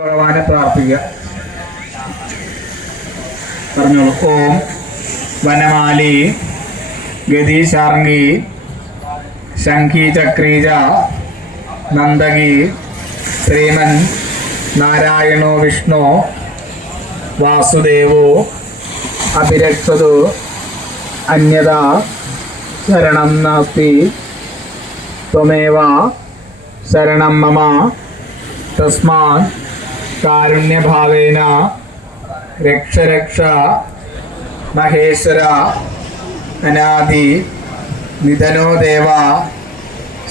ഭഗവാനെ പ്രാർത്ഥിക്കുക. പറഞ്ഞോളൂ. ഓം വനമാലി ഗതീശാർങ്ങി ശംഖീ ചക്രീജ നന്ദകി ശ്രീമൻ നാരായണോ വിഷ്ണു വാസുദേവോ അഭിരക്ഷതു അന്യതാ ശരണം നാസ്തി ത്വമേവ ശരണം മമ തസ്മാത് കാരുണ്യഭാവേന രക്ഷ രക്ഷ മഹേശ്വര അനാദി നിധനോ ദേവ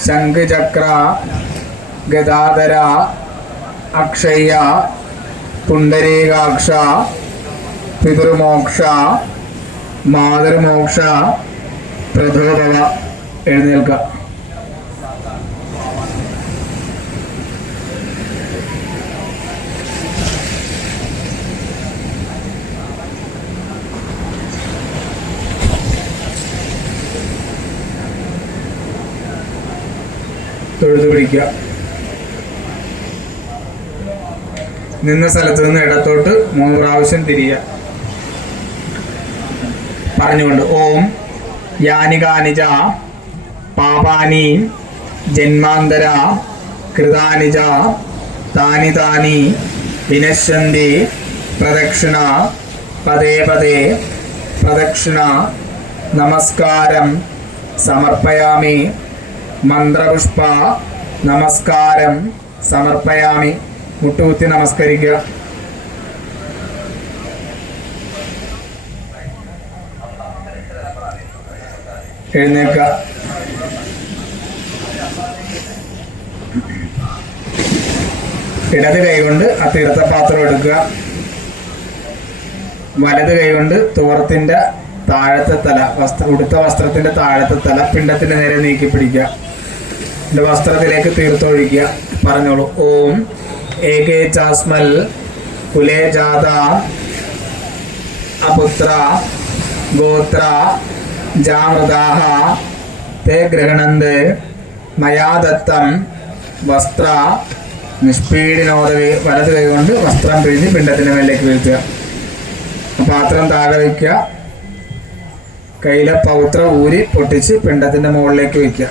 ശംഖചക്ര ഗദാധര അക്ഷയ്യ പുണ്ടരീകാക്ഷ പിതൃമോക്ഷ മാതൃമോക്ഷ പ്രചോദന. എഴുന്നേൽക്കുക. തൊഴുതു പിടിക്കുക. നിന്ന സ്ഥലത്ത് നിന്ന് ഇടത്തോട്ട് 3 പ്രാവശ്യം തിരിയുക. പറഞ്ഞുകൊണ്ട് ഓം യാനി കാനിച പാപാനി ജന്മാന്തര കൃതാനി ച താനി താനി വിനശ്യന്തി പ്രദക്ഷിണ പദേ പദേ പ്രദക്ഷിണ നമസ്കാരം സമർപ്പയാമി മന്ത്രപുഷ്പ നമസ്കാരം സമർപ്പയാമി. മുട്ടുകുത്തി നമസ്കരിക്കുക. എഴുന്നേൽക്കുക. ഇടത് കൈകൊണ്ട് ആ തീർത്ഥപാത്രം എടുക്കുക. വലത് കൈകൊണ്ട് തോർത്തിന്റെ താഴത്തെ തല ഉടുത്ത വസ്ത്രത്തിന്റെ താഴത്തെ തല പിണ്ടത്തിന് നേരെ നീക്കി പിടിക്കുക. വസ്ത്രത്തിലേക്ക് തീർത്തൊഴിക്കുക. പറഞ്ഞോളൂ. ഓം ഏകേ ചാസ്മൽ കുലേ ജാത അപുത്ര ഗോത്ര ജാമൃതാഹ തേ ഗൃഹണന്ത് മയാ ദത്തം വസ്ത്ര നിഷ്പീഡിനോദവി. വലത് കൈകൊണ്ട് വസ്ത്രം പിഴിഞ്ഞ് പിണ്ടത്തിന്റെ മേലേക്ക് വീഴ്ത്തുക. പാത്രം താഴെ വയ്ക്കുക. കയ്യിലെ പൗത്രം ഊരി പൊട്ടിച്ച് പിണ്ടത്തിന്റെ മുകളിലേക്ക് വയ്ക്കുക.